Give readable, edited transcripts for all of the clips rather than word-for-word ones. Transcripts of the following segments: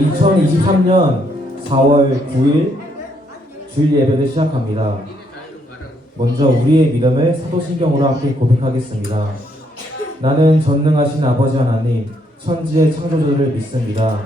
2023년 4월 9일 주일 예배를 시작합니다. 먼저 우리의 믿음을 사도신경으로 함께 고백하겠습니다. 나는 전능하신 아버지 하나님, 천지의 창조주를 믿습니다.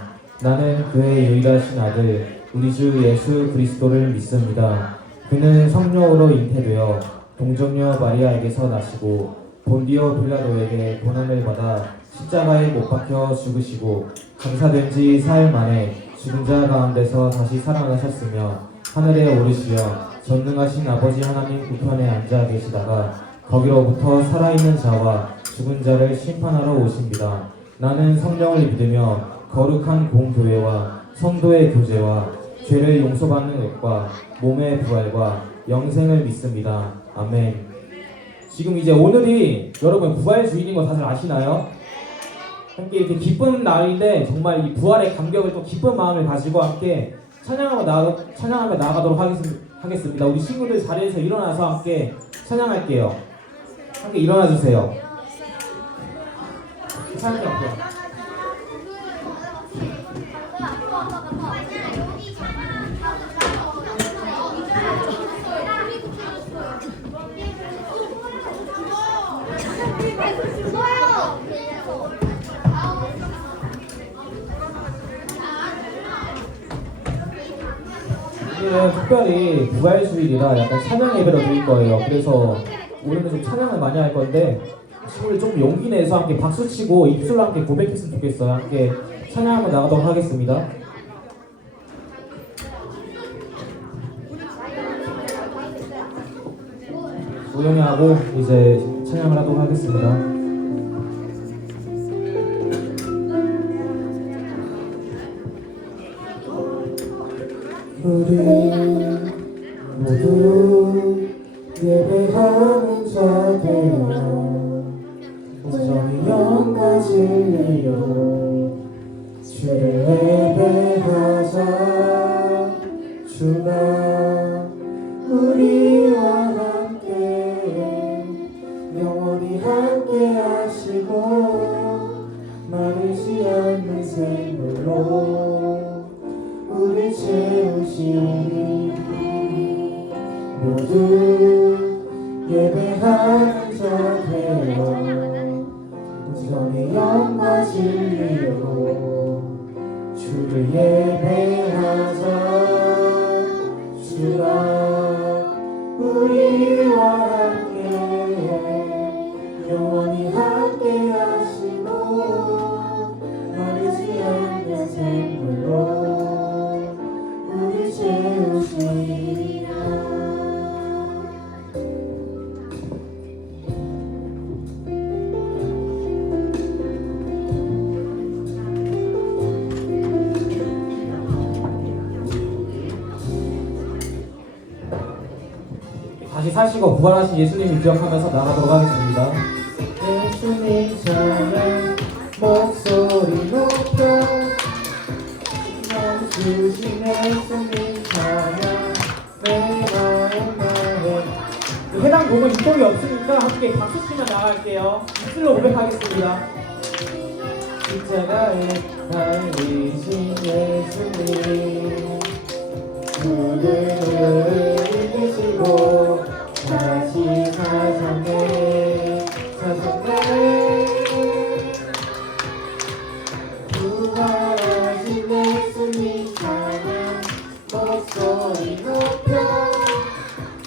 나는 그의 유일하신 아들, 우리 주 예수 그리스도를 믿습니다. 그는 성령으로 잉태되어 동정녀 마리아에게서 나시고 본디오 빌라도에게 고난을 받아 십자가에 못 박혀 죽으시고 장사된 지 사흘 만에 죽은 자 가운데서 다시 살아나셨으며 하늘에 오르시어 전능하신 아버지 하나님 우편에 앉아 계시다가 거기로부터 살아있는 자와 죽은 자를 심판하러 오십니다. 나는 성령을 믿으며 거룩한 공교회와 성도의 교제와 죄를 용서받는 것과 몸의 부활과 영생을 믿습니다. 아멘. 지금 이제 오늘이 여러분 부활 주일인 거 다들 아시나요? 함께 이렇게 기쁜 날인데 정말 이 부활의 감격을 또 기쁜 마음을 가지고 함께 찬양하며 나아가도록 하겠습니다. 우리 친구들 자리에서 일어나서 함께 찬양할게요. 함께 일어나 주세요. 찬양할게요. 오늘은 특별히 부활주일이라 약간 찬양 예배로 드릴 거예요. 그래서 오늘은 좀 찬양을 많이 할 건데 친구들 좀 용기 내서 함께 박수 치고 입술로 함께 고백했으면 좋겠어요. 함께 찬양 한번 나가도록 하겠습니다. 조용히 하고 이제 찬양을 하도록 하겠습니다. 우리 모두 예배하는 자 되어 온전히 영과 진리로 주를 예배하자. 주가 우리와 함께 영원히 함께 하시고 마르지 않는 생물로 우리 채우시니 모두 예배하는 자 되어 온전히 영과 진리로 주를 예배하자. 주가 우리와 함께 영원히 함께 하시고 마르지 않는 생물로 우리 채우시리라. 다시 사시고 부활하신 예수님을 기억하면서 나가도록 하겠습니다. 예수님 찬양 목소리 높여 주신 예수님 찬양 내 마음 다해. 해당 곡은 입곡이 없으니까 함께 박수 치며 나갈게요. 입술로 고백하겠습니다. 십자가에 달리신 예수님 그들을 이기시고 다시 사셨네 부활하신 예수님 찬양 목소리 높여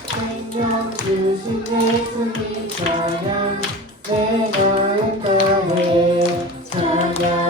생명 주신 예수님 찬양 내 마음 다해 찬양.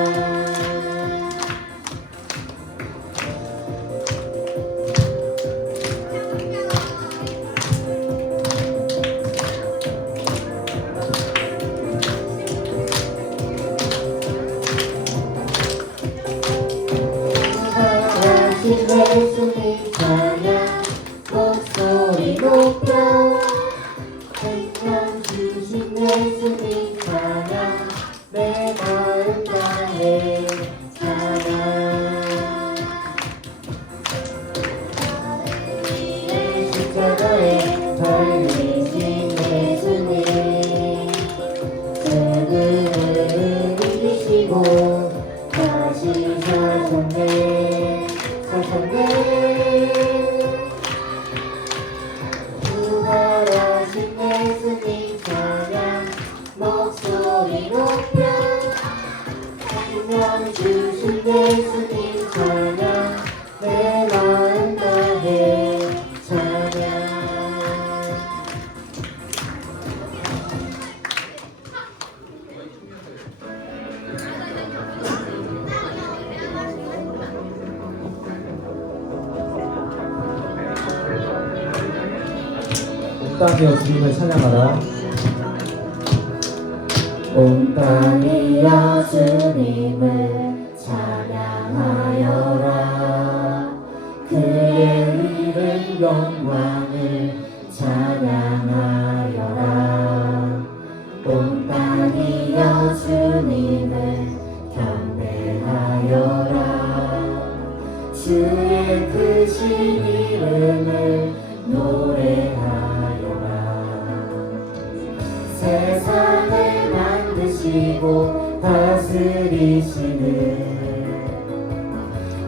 땅이여 주님을 찬양하라. 온 땅이여 주님을 찬양하여라. 그의 이름 영광을 찬양하여라. 온 땅이여 주님을 경배하여라. 주의 크신 이름을 노래하여라. 세상을 만드시고 다스리시는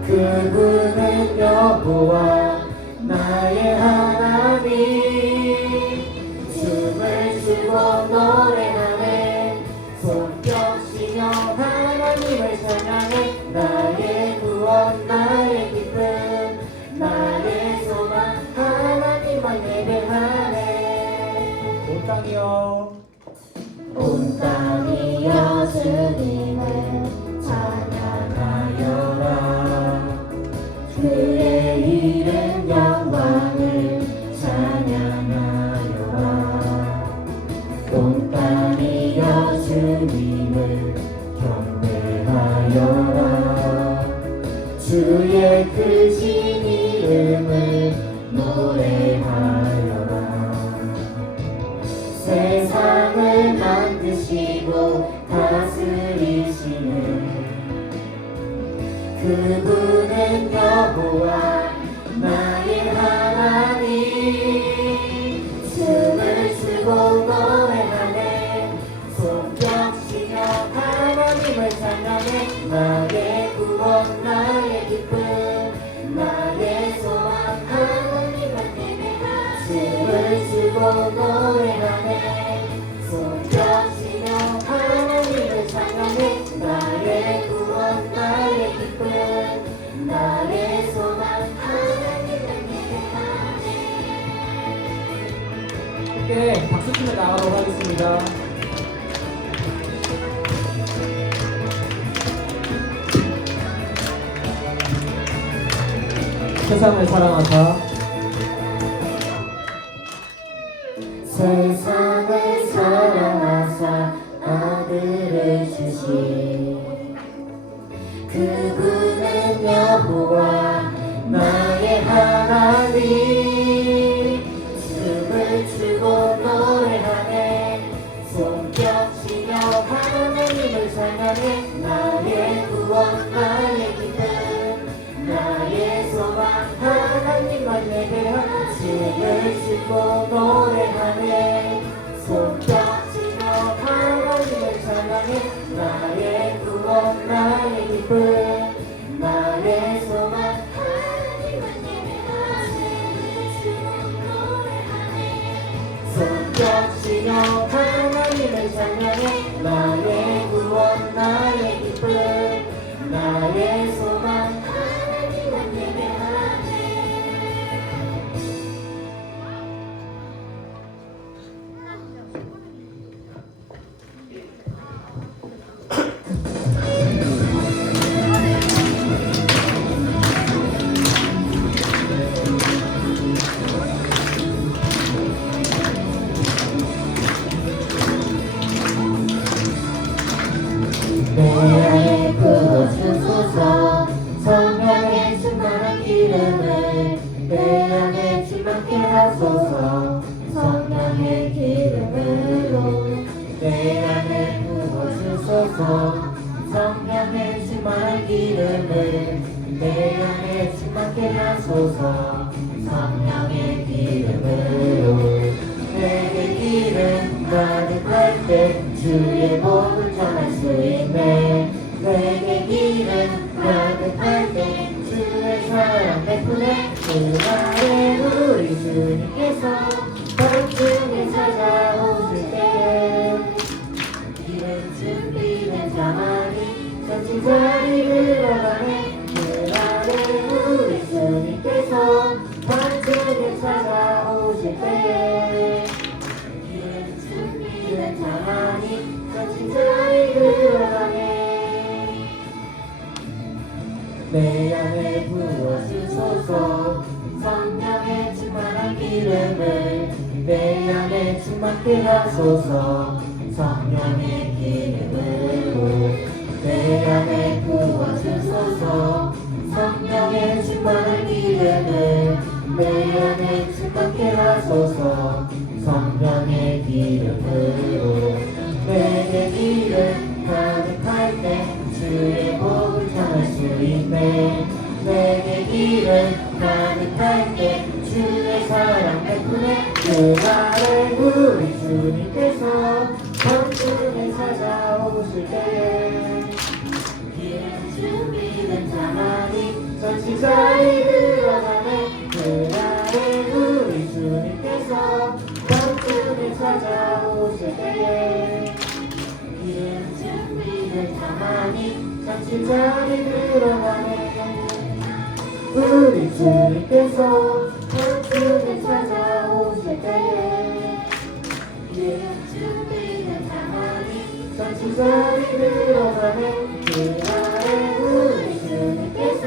그분은 여호와 나의 하나님. 춤을 추고 노래하네. 손뼉치며 하나님을 찬양해. 나의 구원 나의 기쁨 나의 소망 하나님만 예배하네. 온 땅이여 온 땅이여 주님을 찬양하여라. 그의 이름 영광을 찬양하여라. 온 땅이여 주님을 경배하여라. 주의 크신 이름을 노래하여라. 세상을 만드시고 다스리시는 그분은 여호와 나의 하나님. 춤을 추고 노래하네. 손뼉치며 하나님을 찬양해. 나의 구원 나의 기쁨 나의 소망 하나님만 예배하네. 춤을 추고 노래하네. 손뼉치며 하나님을 찬양해. 나의 구원 나의 기쁨 나의 소망 하나님을 예배하네. 함께 박수치며 나가도록 하겠습니다. 세상을 사랑하사 세상을 사랑하사 아들을 주신 그분은 여호와 나의 하나님. 춤을 추고 노래하네. 손뼉치며 하나님을 찬양해. 나의 구원 나의 기쁨 나의 소망 하나님만 예배하네. 춤을 추고 노래하네. 손뼉치며 하나님을 찬양해. 나의 구원 나의 기쁨 나의 소망 하나님만 예배하네. 손뼉치며 하나님을 찬양해. 나의 구원 나의 기쁨 나의 소망 하나님만 예배하네. 내 안에 부어주소서. 성령의 충만한 기름을 내 안에 충만케 하소서. 성령의 기름으로 내 안에 부어주소서. 성령의 충만한 기름을 내 안에 충만케 하소서. 성령의 기름으로 내게 기름 가득할 때 주의 복을 전할 수 있네. 내게 기름 가득할 때 주의 사랑 베푸네. 그날에 우리 주님께서 밤중에 찾아오실 때 기름 준비된 자만이 전진 자리를 얻어내. 그날에 우리 주님께서 밤중에 찾아오실 때 기름 준비된 자만이 전진 자리를 얻어내. 내 안에 부어주소서. 성령의 충만한 기름을 내 안에 충만케 하소서. 성령의 기름으로 내 안에 부어주소서. 성령의 충만한 기름을 내 안에 충만케 하소서. 성령의 기름으로 내게 기름 가득할 때 주의 복을 전할 수 있네. 내게 기름 가득할 때 주의 사랑 베푸네. 그날에 우리 주님께서 성품에 찾아오실 때에 기름 준비된 자만이 전시자리 드러나네. 그날에 우리 주님께서 성품에 찾아오실 때에 기름 준비된 자만이 전시자리 드러나네. 우리 주님께서 성품에 찾아오실 때에 기름 준비된 자만이 전시자리 드러나네. 그날에 우리 주님께서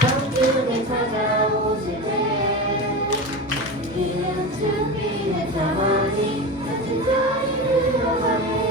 성품에 찾아오실 때에 기름 준비된 자만이 전시자리 드러나네.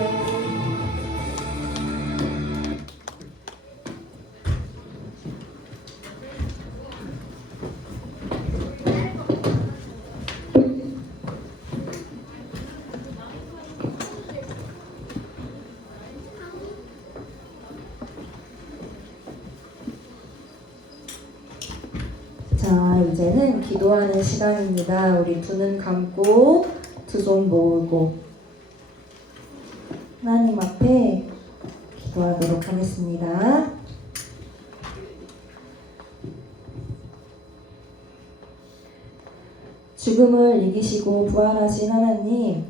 자, 이제는 기도하는 시간입니다. 우리 두 눈 감고 두 손 모으고 하나님 앞에 기도하도록 하겠습니다. 죽음을 이기시고 부활하신 하나님,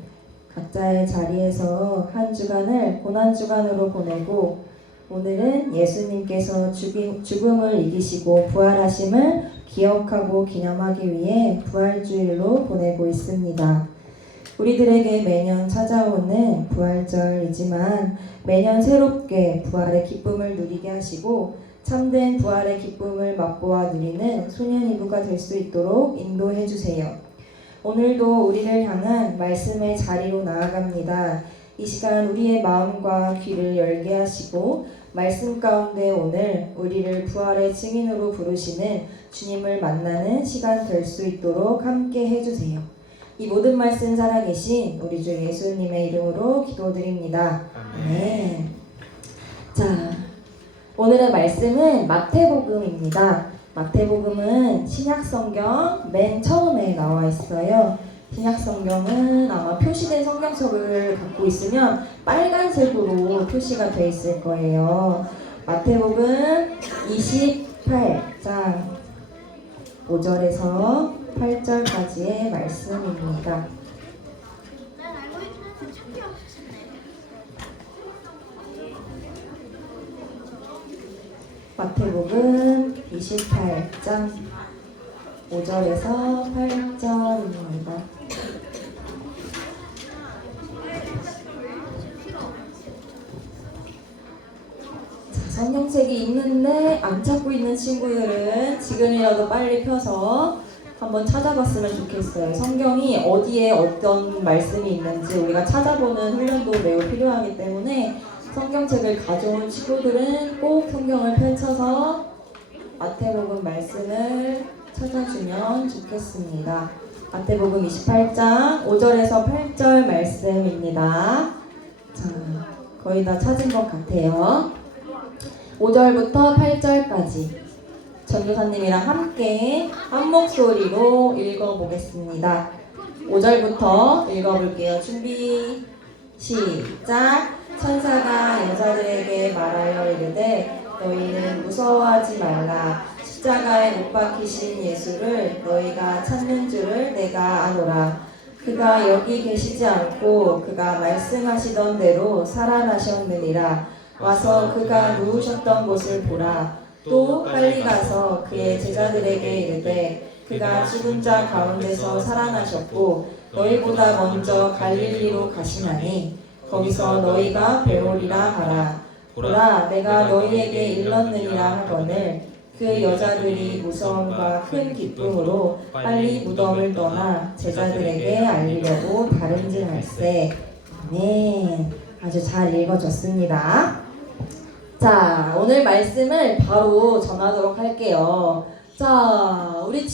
각자의 자리에서 한 주간을 고난주간으로 보내고 오늘은 예수님께서 죽음을 이기시고 부활하심을 기억하고 기념하기 위해 부활주일로 보내고 있습니다. 우리들에게 매년 찾아오는 부활절이지만 매년 새롭게 부활의 기쁨을 누리게 하시고 참된 부활의 기쁨을 맛보아 누리는 소년이부가 될 수 있도록 인도해 주세요. 오늘도 우리를 향한 말씀의 자리로 나아갑니다. 이 시간 우리의 마음과 귀를 열게 하시고 말씀 가운데 오늘 우리를 부활의 증인으로 부르시는 주님을 만나는 시간 될 수 있도록 함께 해주세요. 이 모든 말씀 살아계신 우리 주 예수님의 이름으로 기도드립니다. 아멘. 자, 오늘의 말씀은 마태복음입니다. 마태복음은 신약성경 맨 처음에 나와 있어요. 신약성경은 아마 표시된 성경책을 갖고 있으면 빨간색으로 표시가 돼 있을 거예요. 마태복음 28장 5절에서 8절까지의 말씀입니다. 마태복음 28장 5절에서 8절입니다. 성경책이 있는데 안 찾고 있는 친구들은 지금이라도 빨리 펴서 한번 찾아봤으면 좋겠어요. 성경이 어디에 어떤 말씀이 있는지 우리가 찾아보는 훈련도 매우 필요하기 때문에 성경책을 가져온 친구들은 꼭 성경을 펼쳐서 마태복음 말씀을 찾아주면 좋겠습니다. 마태복음 28장 5절에서 8절 말씀입니다. 자, 거의 다 찾은 것 같아요. 5절부터 8절까지 전도사님이랑 함께 한 목소리로 읽어보겠습니다. 5절부터 읽어볼게요. 준비 시작. 천사가 여자들에게 말하여 이르되 너희는 무서워하지 말라. 십자가에 못 박히신 예수를 너희가 찾는 줄을 내가 아노라. 그가 여기 계시지 않고 그가 말씀하시던 대로 살아나셨느니라. 와서 그가 누우셨던 곳을 보라. 또 빨리 가서 그의 제자들에게 이르되 그가 죽은 자 가운데서 살아나셨고 너희보다 먼저 갈릴리로 가시나니 거기서 너희가 배우리라 하라. 보라, 내가 너희에게 일렀느니라 하거늘 그 여자들이 무서움과 큰 기쁨으로 빨리 무덤을 떠나 제자들에게 알리려고 다름질할세. 아멘. 아주 잘 읽어줬습니다. 자, 오늘 말씀을 바로 전하도록 할게요. 자, 우리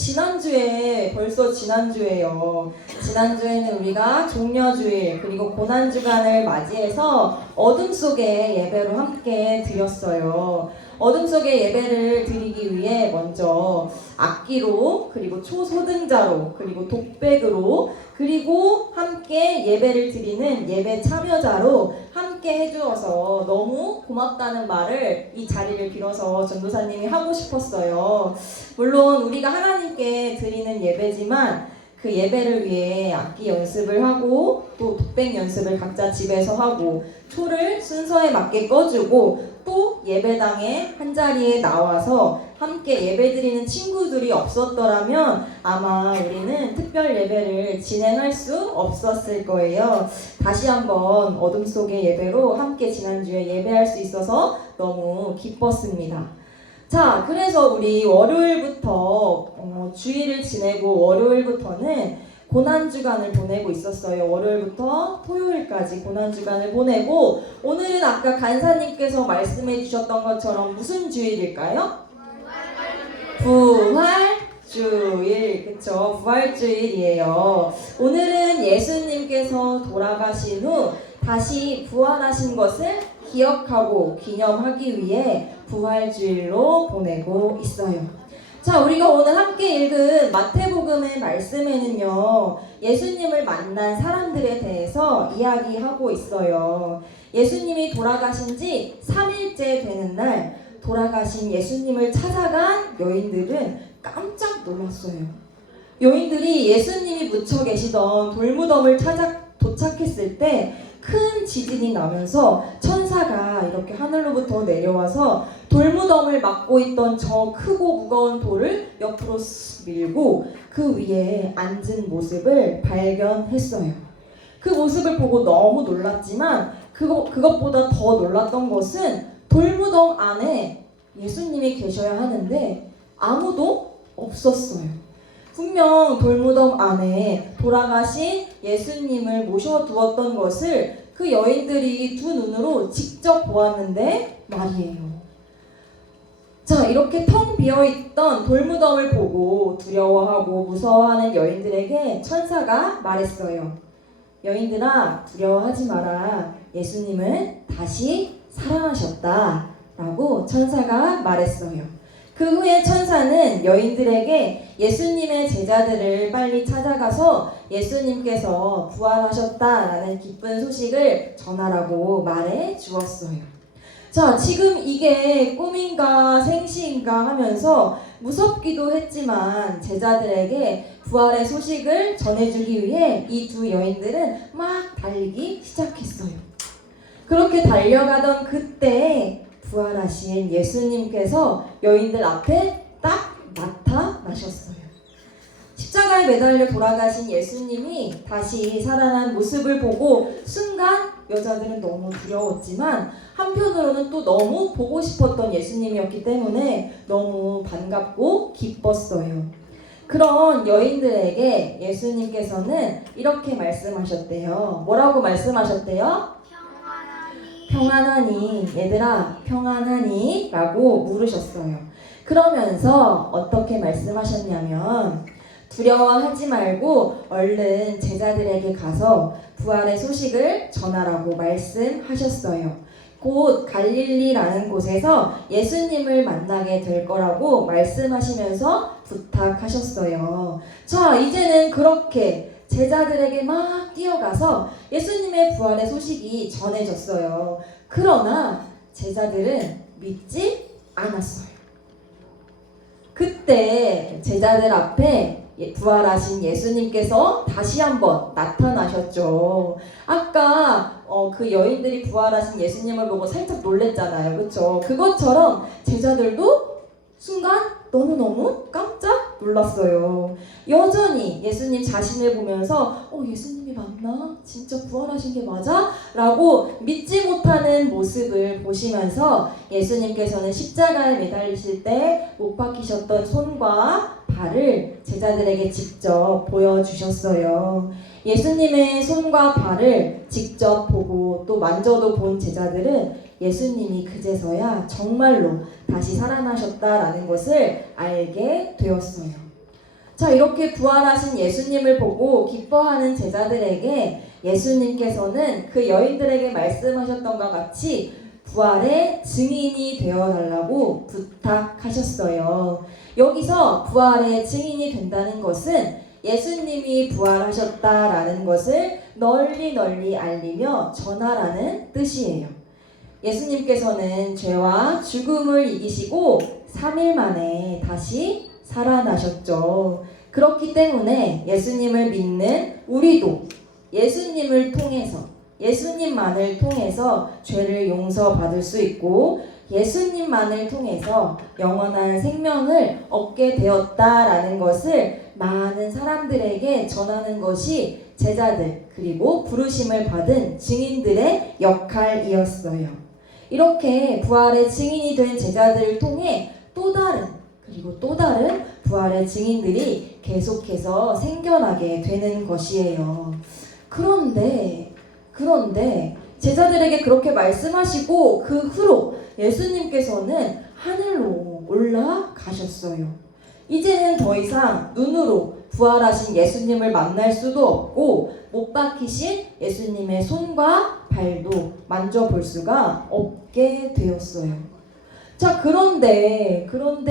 벌써 지난주에요. 지난주에는 우리가 종려주일 그리고 고난주간을 맞이해서 어둠 속의 예배로 함께 드렸어요. 어둠 속의 예배를 드리기 위해 먼저 악기로 그리고 초소등자로 그리고 독백으로 그리고 함께 예배를 드리는 예배 참여자로 함께 해주어서 너무 고맙다는 말을 이 자리를 빌어서 전도사님이 하고 싶었어요. 물론 우리가 하나님께 드리는 예배지만 그 예배를 위해 악기 연습을 하고 또 독백 연습을 각자 집에서 하고 초를 순서에 맞게 꺼주고 또 예배당에 한자리에 나와서 함께 예배드리는 친구들이 없었더라면 아마 우리는 특별 예배를 진행할 수 없었을 거예요. 다시 한번 어둠 속의 예배로 함께 지난주에 예배할 수 있어서 너무 기뻤습니다. 자, 그래서 우리 월요일부터 주일을 지내고 월요일부터는 고난주간을 보내고 있었어요. 월요일부터 토요일까지 고난주간을 보내고 오늘은 아까 간사님께서 말씀해 주셨던 것처럼 무슨 주일일까요? 부활주일, 그쵸? 부활주일이에요. 오늘은 예수님께서 돌아가신 후 다시 부활하신 것을 기억하고 기념하기 위해 부활주일로 보내고 있어요. 자, 우리가 오늘 함께 읽은 마태복음의 말씀에는요, 예수님을 만난 사람들에 대해서 이야기하고 있어요. 예수님이 돌아가신 지 3일째 되는 날, 돌아가신 예수님을 찾아간 여인들은 깜짝 놀랐어요. 여인들이 예수님이 묻혀 계시던 돌무덤을 도착했을 때 큰 지진이 나면서 천사가 이렇게 하늘로부터 내려와서 돌무덤을 막고 있던 저 크고 무거운 돌을 옆으로 쓱 밀고 그 위에 앉은 모습을 발견했어요. 그 모습을 보고 너무 놀랐지만 그것보다 더 놀랐던 것은 돌무덤 안에 예수님이 계셔야 하는데 아무도 없었어요. 분명 돌무덤 안에 돌아가신 예수님을 모셔두었던 것을 그 여인들이 두 눈으로 직접 보았는데 말이에요. 자, 이렇게 텅 비어있던 돌무덤을 보고 두려워하고 무서워하는 여인들에게 천사가 말했어요. 여인들아, 두려워하지 마라. 예수님은 다시 살아나셨다. 라고 천사가 말했어요. 그 후에 천사는 여인들에게 예수님의 제자들을 빨리 찾아가서 예수님께서 부활하셨다라는 기쁜 소식을 전하라고 말해 주었어요. 자, 지금 이게 꿈인가 생시인가 하면서 무섭기도 했지만 제자들에게 부활의 소식을 전해주기 위해 이 두 여인들은 막 달리기 시작했어요. 그렇게 달려가던 그때 부활하신 예수님께서 여인들 앞에 딱 나타나셨어요. 십자가에 매달려 돌아가신 예수님이 다시 살아난 모습을 보고 순간 여자들은 너무 두려웠지만 한편으로는 또 너무 보고 싶었던 예수님이었기 때문에 너무 반갑고 기뻤어요. 그런 여인들에게 예수님께서는 이렇게 말씀하셨대요. 뭐라고 말씀하셨대요? 평안하니, 얘들아 평안하니? 라고 물으셨어요. 그러면서 어떻게 말씀하셨냐면 두려워하지 말고 얼른 제자들에게 가서 부활의 소식을 전하라고 말씀하셨어요. 곧 갈릴리라는 곳에서 예수님을 만나게 될 거라고 말씀하시면서 부탁하셨어요. 자, 이제는 그렇게 제자들에게 막 뛰어가서 예수님의 부활의 소식이 전해졌어요. 그러나 제자들은 믿지 않았어요. 그때 제자들 앞에 부활하신 예수님께서 다시 한번 나타나셨죠. 아까 그 여인들이 부활하신 예수님을 보고 살짝 놀랬잖아요. 그렇죠? 그것처럼 제자들도 순간 너무너무 깜짝 놀랐어요. 여전히 예수님 자신을 보면서 예수님이 맞나? 진짜 부활하신 게 맞아? 라고 믿지 못하는 모습을 보시면서 예수님께서는 십자가에 매달리실 때 못 박히셨던 손과 발을 제자들에게 직접 보여주셨어요. 예수님의 손과 발을 직접 보고 또 만져도 본 제자들은 예수님이 그제서야 정말로 다시 살아나셨다라는 것을 알게 되었어요. 자, 이렇게 부활하신 예수님을 보고 기뻐하는 제자들에게 예수님께서는 그 여인들에게 말씀하셨던 것 같이 부활의 증인이 되어달라고 부탁하셨어요. 여기서 부활의 증인이 된다는 것은 예수님이 부활하셨다라는 것을 널리 알리며 전하라는 뜻이에요. 예수님께서는 죄와 죽음을 이기시고 3일 만에 다시 살아나셨죠. 그렇기 때문에 예수님을 믿는 우리도 예수님을 통해서 예수님만을 통해서 죄를 용서받을 수 있고 예수님만을 통해서 영원한 생명을 얻게 되었다라는 것을 많은 사람들에게 전하는 것이 제자들 그리고 부르심을 받은 증인들의 역할이었어요. 이렇게 부활의 증인이 된 제자들을 통해 또 다른 부활의 증인들이 계속해서 생겨나게 되는 것이에요. 그런데 제자들에게 그렇게 말씀하시고 그 후로 예수님께서는 하늘로 올라가셨어요. 이제는 더 이상 눈으로 부활하신 예수님을 만날 수도 없고 못 박히신 예수님의 손과 발도 만져볼 수가 없게 되었어요. 자, 그런데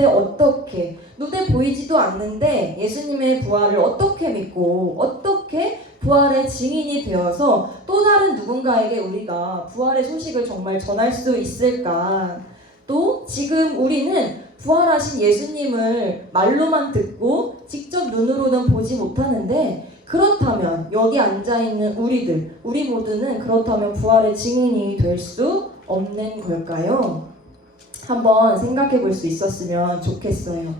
어떻게 눈에 보이지도 않는데 예수님의 부활을 어떻게 믿고 어떻게 부활의 증인이 되어서 또 다른 누군가에게 우리가 부활의 소식을 정말 전할 수 있을까? 또 지금 우리는 부활하신 예수님을 말로만 듣고 직접 눈으로는 보지 못하는데 그렇다면 여기 앉아있는 우리 모두는 그렇다면 부활의 증인이 될 수 없는 걸까요? 한번 생각해 볼 수 있었으면 좋겠어요.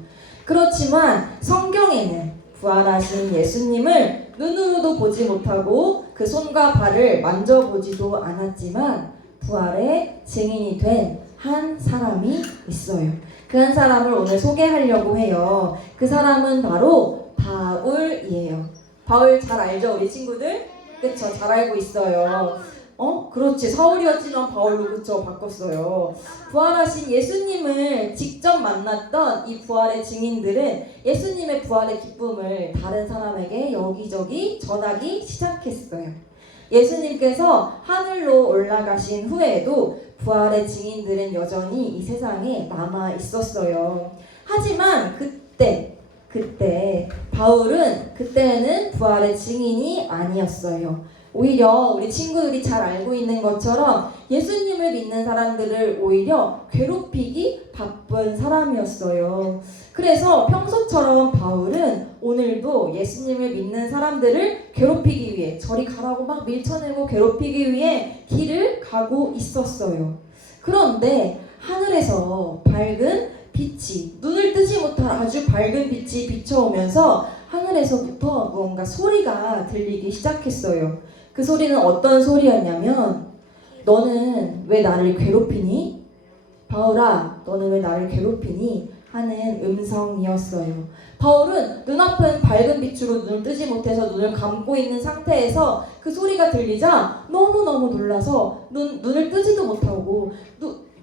그렇지만 성경에는 부활하신 예수님을 눈으로도 보지 못하고 그 손과 발을 만져보지도 않았지만 부활의 증인이 된 한 사람이 있어요. 그 한 사람을 오늘 소개하려고 해요. 그 사람은 바로 바울이에요. 바울 잘 알죠? 우리 친구들? 그쵸? 잘 알고 있어요. 그렇지. 사울이었지만 바울로 그쵸? 바꿨어요. 부활하신 예수님을 직접 만났던 이 부활의 증인들은 예수님의 부활의 기쁨을 다른 사람에게 여기저기 전하기 시작했어요. 예수님께서 하늘로 올라가신 후에도 부활의 증인들은 여전히 이 세상에 남아 있었어요. 하지만 그때 바울은 그때는 부활의 증인이 아니었어요. 오히려 우리 친구들이 잘 알고 있는 것처럼 예수님을 믿는 사람들을 오히려 괴롭히기 바쁜 사람이었어요. 그래서 평소처럼 바울은 오늘도 예수님을 믿는 사람들을 괴롭히기 위해 저리 가라고 막 밀쳐내고 괴롭히기 위해 길을 가고 있었어요. 그런데 하늘에서 밝은 빛이 눈을 뜨지 못할 아주 밝은 빛이 비춰오면서 하늘에서부터 무언가 소리가 들리기 시작했어요. 그 소리는 어떤 소리였냐면 너는 왜 나를 괴롭히니? 바울아, 너는 왜 나를 괴롭히니? 하는 음성이었어요. 바울은 눈앞은 밝은 빛으로 눈을 뜨지 못해서 눈을 감고 있는 상태에서 그 소리가 들리자 너무너무 놀라서 눈을 뜨지도 못하고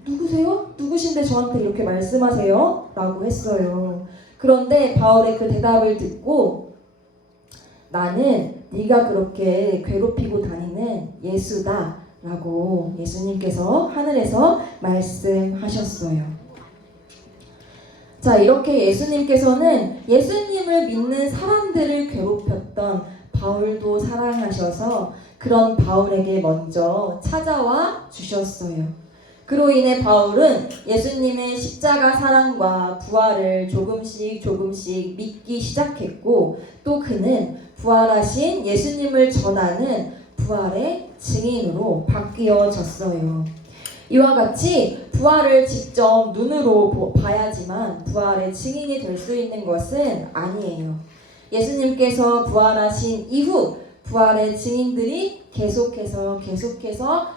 누구세요? 누구신데 저한테 이렇게 말씀하세요? 라고 했어요. 그런데 바울의 그 대답을 듣고 나는 네가 그렇게 괴롭히고 다니는 예수다 라고 예수님께서 하늘에서 말씀하셨어요. 자, 이렇게 예수님께서는 예수님을 믿는 사람들을 괴롭혔던 바울도 사랑하셔서 그런 바울에게 먼저 찾아와 주셨어요. 그로 인해 바울은 예수님의 십자가 사랑과 부활을 조금씩 믿기 시작했고 또 그는 부활하신 예수님을 전하는 부활의 증인으로 바뀌어졌어요. 이와 같이 부활을 직접 눈으로 봐야지만 부활의 증인이 될 수 있는 것은 아니에요. 예수님께서 부활하신 이후 부활의 증인들이 계속해서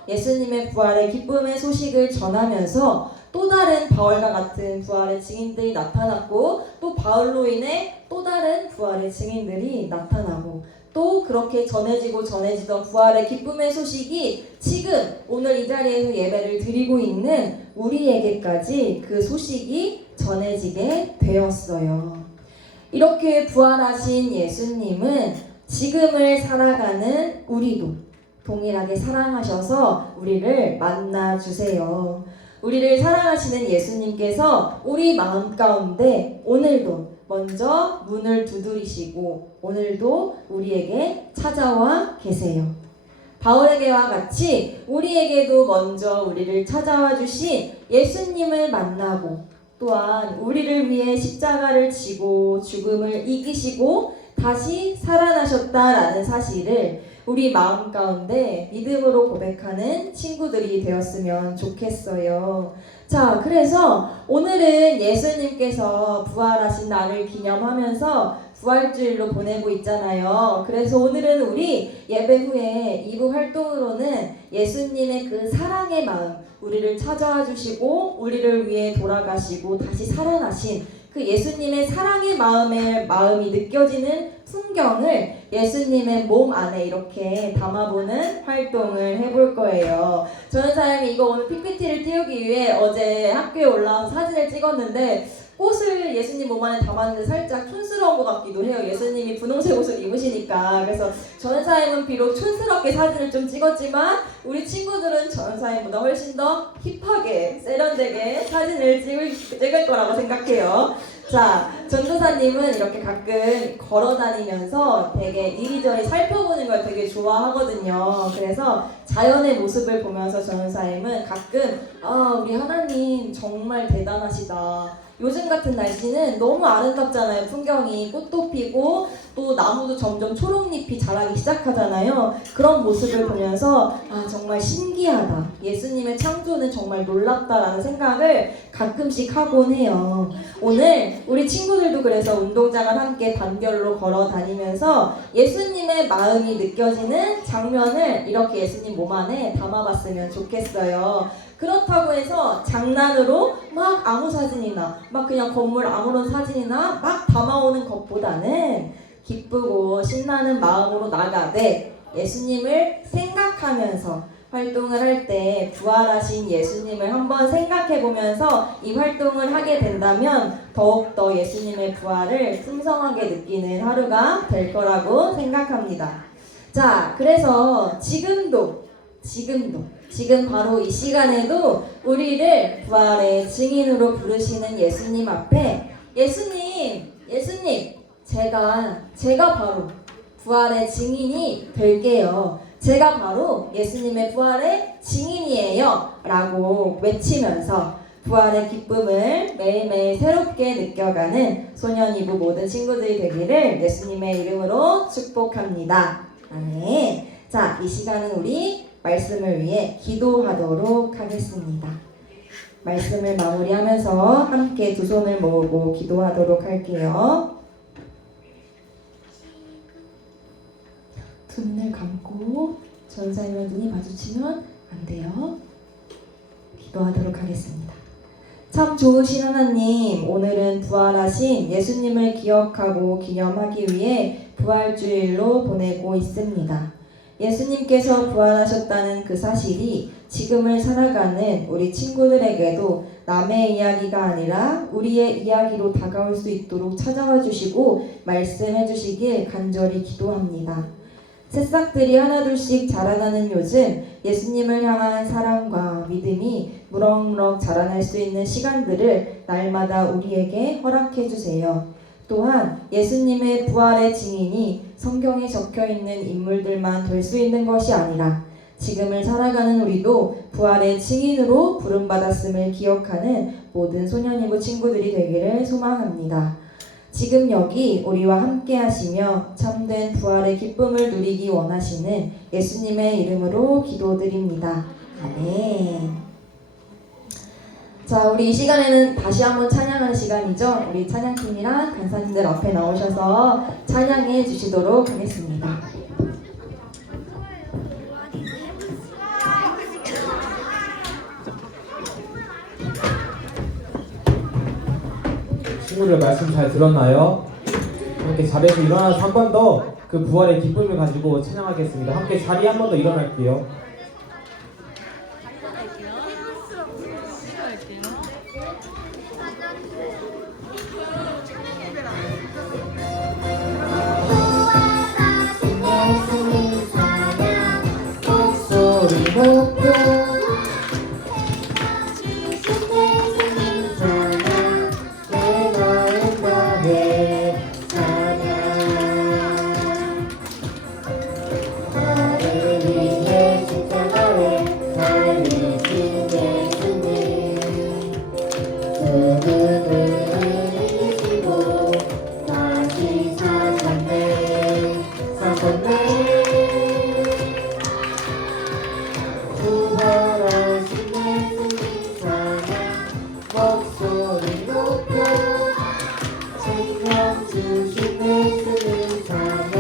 예수님의 부활의 기쁨의 소식을 전하면서 또 다른 바울과 같은 부활의 증인들이 나타났고, 또 바울로 인해 또 다른 부활의 증인들이 나타나고, 또 그렇게 전해지던 부활의 기쁨의 소식이 지금 오늘 이 자리에서 예배를 드리고 있는 우리에게까지 그 소식이 전해지게 되었어요. 이렇게 부활하신 예수님은 지금을 살아가는 우리도 동일하게 사랑하셔서 우리를 만나주세요. 우리를 사랑하시는 예수님께서 우리 마음 가운데 오늘도 먼저 문을 두드리시고 오늘도 우리에게 찾아와 계세요. 바울에게와 같이 우리에게도 먼저 우리를 찾아와 주신 예수님을 만나고, 또한 우리를 위해 십자가를 지고 죽음을 이기시고 다시 살아나셨다라는 사실을 우리 마음 가운데 믿음으로 고백하는 친구들이 되었으면 좋겠어요. 자, 그래서 오늘은 예수님께서 부활하신 날을 기념하면서 부활주일로 보내고 있잖아요. 그래서 오늘은 우리 예배 후에 2부 활동으로는 예수님의 그 사랑의 마음, 우리를 찾아와 주시고 우리를 위해 돌아가시고 다시 살아나신 그 예수님의 사랑의 마음이 느껴지는 풍경을 예수님의 몸 안에 이렇게 담아보는 활동을 해볼 거예요. 전사님이 이거 오늘 PPT를 띄우기 위해 어제 학교에 올라와서 사진을 찍었는데 꽃을 예수님 몸 안에 담았는데 살짝 촌스러운 것 같기도 해요. 예수님이 분홍색 옷을 입으시니까. 그래서 전사님은 비록 촌스럽게 사진을 좀 찍었지만 우리 친구들은 전사님보다 훨씬 더 힙하게 세련되게 사진을 찍을 거라고 생각해요. 자, 전도사님은 이렇게 가끔 걸어다니면서 되게 이리저리 살펴보는 걸 되게 좋아하거든요. 그래서 자연의 모습을 보면서 전도사님은 가끔 우리 하나님 정말 대단하시다. 요즘 같은 날씨는 너무 아름답잖아요. 풍경이 꽃도 피고 또 나무도 점점 초록잎이 자라기 시작하잖아요. 그런 모습을 보면서 정말 신기하다. 예수님의 창조는 정말 놀랍다라는 생각을 가끔씩 하곤 해요. 오늘 우리 친구들도 그래서 운동장을 함께 단결로 걸어 다니면서 예수님의 마음이 느껴지는 장면을 이렇게 예수님 몸 안에 담아봤으면 좋겠어요. 그렇다고 해서 장난으로 막 아무 사진이나 막 그냥 건물 아무런 사진이나 막 담아오는 것보다는 기쁘고 신나는 마음으로 나가되 예수님을 생각하면서 활동을 할 때 부활하신 예수님을 한번 생각해 보면서 이 활동을 하게 된다면 더욱더 예수님의 부활을 풍성하게 느끼는 하루가 될 거라고 생각합니다. 자, 그래서 지금 바로 이 시간에도 우리를 부활의 증인으로 부르시는 예수님 앞에 예수님 제가 바로 부활의 증인이 될게요. 제가 바로 예수님의 부활의 증인이에요 라고 외치면서 부활의 기쁨을 매일매일 새롭게 느껴가는 소년이부 모든 친구들이 되기를 예수님의 이름으로 축복합니다. 아멘. 자, 이 시간은 우리 말씀을 위해 기도하도록 하겠습니다. 말씀을 마무리하면서 함께 두 손을 모으고 기도하도록 할게요. 두 눈을 감고 전사님의 눈이 마주치면 안 돼요. 기도하도록 하겠습니다. 참 좋으신 하나님, 오늘은 부활하신 예수님을 기억하고 기념하기 위해 부활주일로 보내고 있습니다. 예수님께서 부활하셨다는 그 사실이 지금을 살아가는 우리 친구들에게도 남의 이야기가 아니라 우리의 이야기로 다가올 수 있도록 찾아와 주시고 말씀해 주시길 간절히 기도합니다. 새싹들이 하나둘씩 자라나는 요즘 예수님을 향한 사랑과 믿음이 무럭무럭 자라날 수 있는 시간들을 날마다 우리에게 허락해 주세요. 또한 예수님의 부활의 증인이 성경에 적혀있는 인물들만 될 수 있는 것이 아니라 지금을 살아가는 우리도 부활의 증인으로 부름받았음을 기억하는 모든 소년이부 친구들이 되기를 소망합니다. 지금 여기 우리와 함께 하시며 참된 부활의 기쁨을 누리기 원하시는 예수님의 이름으로 기도드립니다. 아멘. 자, 우리 이 시간에는 다시 한번 찬양하는 시간이죠. 우리 찬양팀이랑 간사님들 앞에 나오셔서 찬양해 주시도록 하겠습니다. 친구들 말씀 잘 들었나요? 이렇게 자리에서 일어나서 한 번 더 그 부활의 기쁨을 가지고 찬양하겠습니다. 함께 자리에 한 번 더 일어날게요. 예수님 찬양 목소리 높여 예수님 찬양 내 마음 다해 찬양 나를 위해 십자가에 달리신 예수님 죽음을 이기시고 다시 사셨네 부활하신 예수님 찬양 목소리 높여 생명 주신 예수님 찬양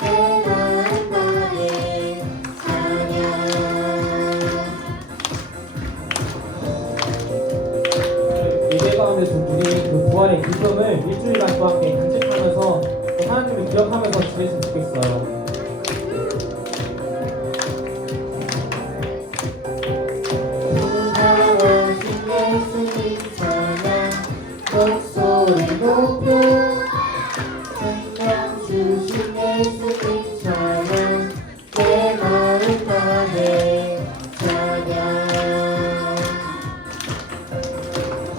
내 마음 다해 찬양 예배 가운데 우리 그 부활의 기쁨을 일주일간 또 함께 간직하면서 또 하나님을 기억하면서 지냈으면 좋겠어요. 부활하신 예수님 찬양 목소리 높여 생명 주신 예수님 찬양 내 마음 다해 찬양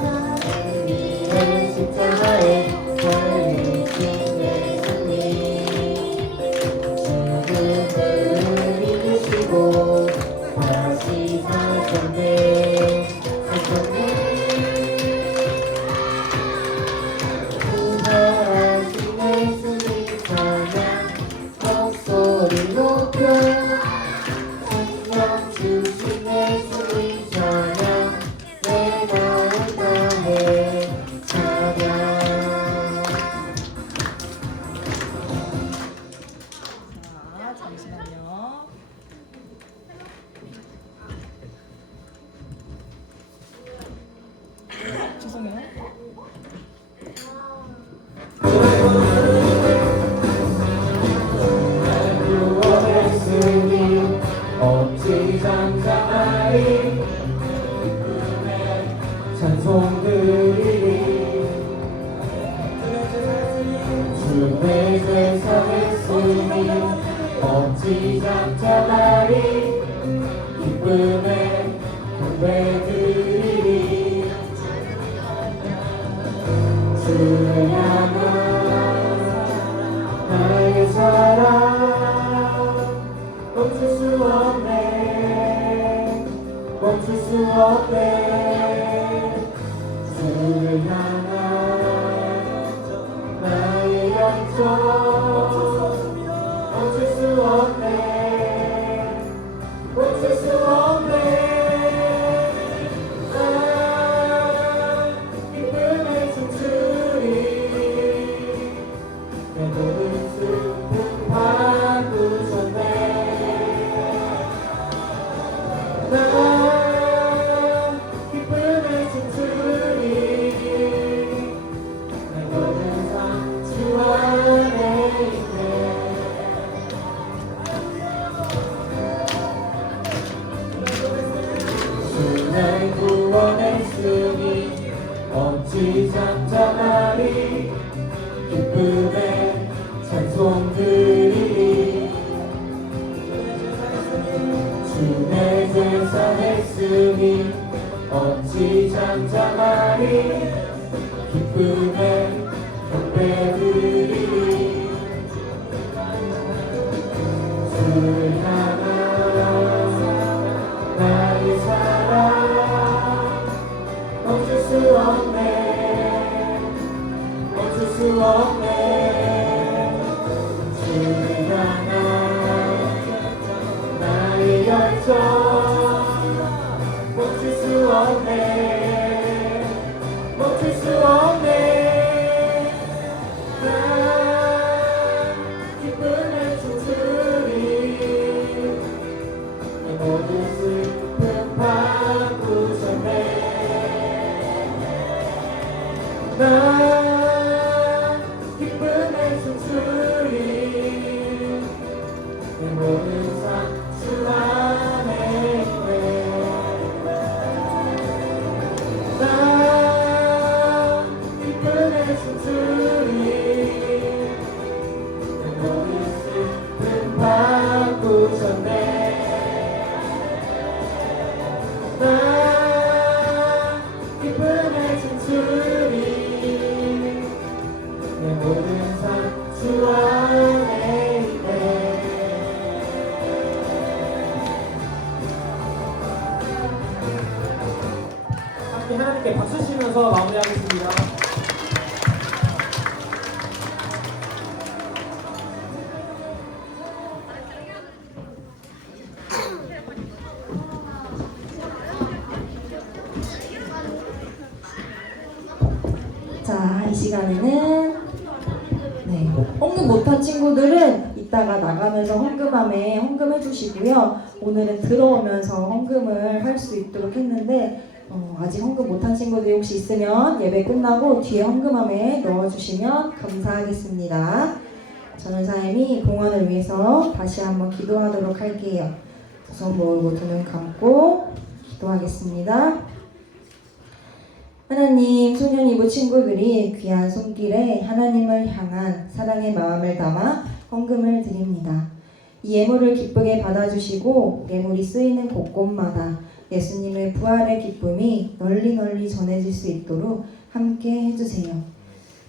나를 위해 십자가에 달리신 예수님 죽음을 이기시고 다시 사셨네 부활하신 예수님 찬양 목소리 높여 생명 주신 예수님 찬양 내 마음 다해 찬양 자, 잠시만요. 죄송해요. 구원했으니 어찌 잠잠하리 찬송 드리리 주의 세상했으니 어찌 잠잠하리 기쁨에 경배드리리 주를 향한 나의 사랑 멈출 수 없네 멈출 수 없네 주를 향한 나의 열정 멈출 수 없네 멈출 수 없네 기쁨에 춤추리 내 모든 슬픔 바꾸셨네 나 기쁨에 춤추리 내 모든 삶 주 안에 있네 주 날 구원했으니 어찌 잠잠하리 기쁨에 찬송 드리리 주 내 제사 했으니 어찌 잠잠하리 기쁨에 경배드리리 주를 향한 나의 사랑 멈출 수 없네 멈출 수 없네 주를 향한 나의 열정 멈출 수 없네 내 모든 삶 주 안에 있네. 함께 하나님께 박수 치면서 마무리하겠습니다. 자, 이 시간에는 헌금 못한 친구들은 이따가 나가면서 헌금함에 헌금해 주시고요. 오늘은 들어오면서 헌금을 할 수 있도록 했는데 아직 헌금 못한 친구들이 혹시 있으면 예배 끝나고 뒤에 헌금함에 넣어주시면 감사하겠습니다. 전원사님이 봉헌을 위해서 다시 한번 기도하도록 할게요. 두 손 모으고 두 눈 감고 기도하겠습니다. 하나님, 소년이부 친구들이 귀한 손길에 하나님을 향한 사랑의 마음을 담아 헌금을 드립니다. 이 예물을 기쁘게 받아주시고 예물이 쓰이는 곳곳마다 예수님의 부활의 기쁨이 널리 전해질 수 있도록 함께 해주세요.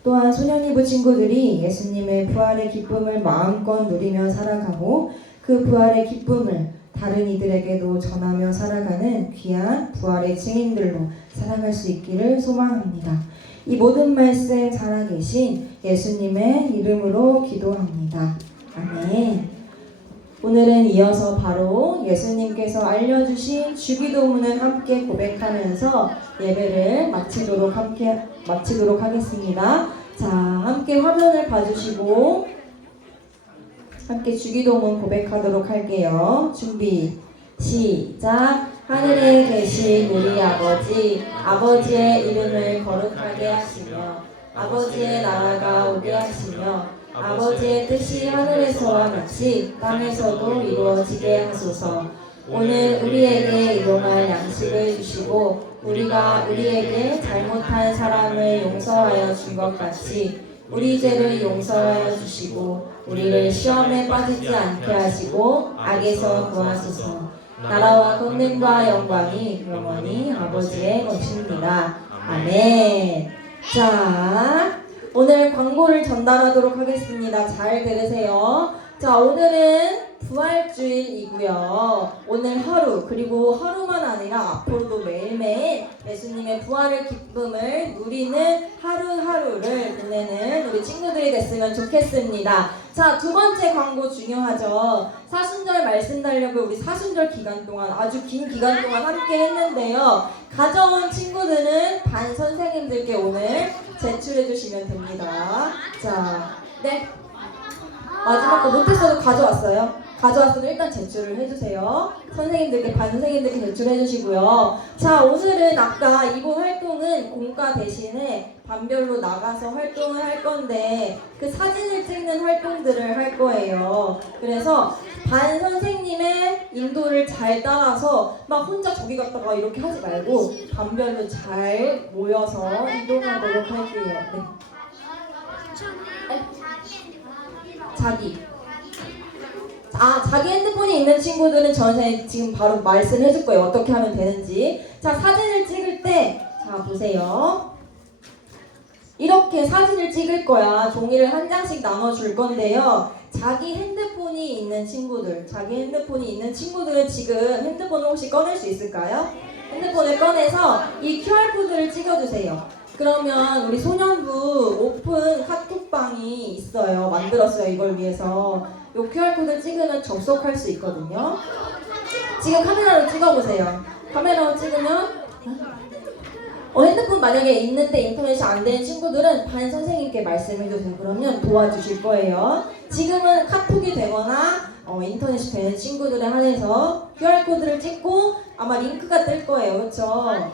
또한 소년이부 친구들이 예수님의 부활의 기쁨을 마음껏 누리며 살아가고 그 부활의 기쁨을 다른 이들에게도 전하며 살아가는 귀한 부활의 증인들로 살아갈 수 있기를 소망합니다. 이 모든 말씀 살아계신 예수님의 이름으로 기도합니다. 아멘. 오늘은 이어서 바로 예수님께서 알려주신 주기도문을 함께 고백하면서 예배를 마치도록 하겠습니다. 자, 함께 화면을 봐주시고 함께 주기도문 고백하도록 할게요. 준비, 시작. 하늘에 계신 우리 아버지, 아버지의 이름을 거룩하게 하시며 아버지의 나라가 오게 하시며 아버지의 뜻이 하늘에서와 같이 땅에서도 이루어지게 하소서. 오늘 우리에게 일용할 양식을 주시고 우리가 우리에게 잘못한 사람을 용서하여 준 것 같이 우리 죄를 용서하여 주시고 우리를 시험에 빠지지 않게 하시고 악에서 구하소서. 나라와 권능과 영광이 영원히 아버지의 것입니다. 아멘. 자, 오늘 광고를 전달하도록 하겠습니다. 잘 들으세요. 자, 오늘은 부활주일이고요. 오늘 하루, 그리고 하루만 아니라 앞으로도 매일매일 예수님의 부활의 기쁨을 누리는 하루하루를 보내는 우리 친구들이 됐으면 좋겠습니다. 자, 두 번째 광고 중요하죠. 사순절 말씀 달력을 우리 사순절 기간 동안, 아주 긴 기간 동안 함께 했는데요. 가져온 친구들은 반 선생님들께 오늘 제출해 주시면 됩니다. 자, 네. 마지막 거 못했어도 가져왔어요. 가져왔어도 일단 제출을 해주세요. 선생님들께, 반 선생님들께 제출해 주시고요. 자, 오늘은 아까 이번 활동은 공과 대신에 반별로 나가서 활동을 할 건데 그 사진을 찍는 활동들을 할 거예요. 그래서 반 선생님의 인도를 잘 따라서 막 혼자 저기 갔다가 이렇게 하지 말고 반별로 잘 모여서 이동하도록 할게요. 네. 자기 핸드폰이 있는 친구들은 저한테 지금 바로 말씀해 줄 거예요. 어떻게 하면 되는지. 자, 사진을 찍을 때, 자, 보세요. 이렇게 사진을 찍을 거야. 종이를 한 장씩 나눠줄 건데요. 자기 핸드폰이 있는 친구들은 지금 핸드폰을 혹시 꺼낼 수 있을까요? 핸드폰을 꺼내서 이 QR코드를 찍어주세요. 그러면 우리 소년부 오픈 카톡방이 있어요. 만들었어요. 이걸 위해서. 이 QR코드 찍으면 접속할 수 있거든요. 지금 카메라로 찍어보세요. 카메라로 찍으면 핸드폰 만약에 있는데 인터넷이 안 되는 친구들은 반 선생님께 말씀해주세요. 그러면 도와주실 거예요. 지금은 카톡이 되거나 인터넷이 되는 친구들에 한해서 QR코드를 찍고 아마 링크가 뜰 거예요. 그렇죠?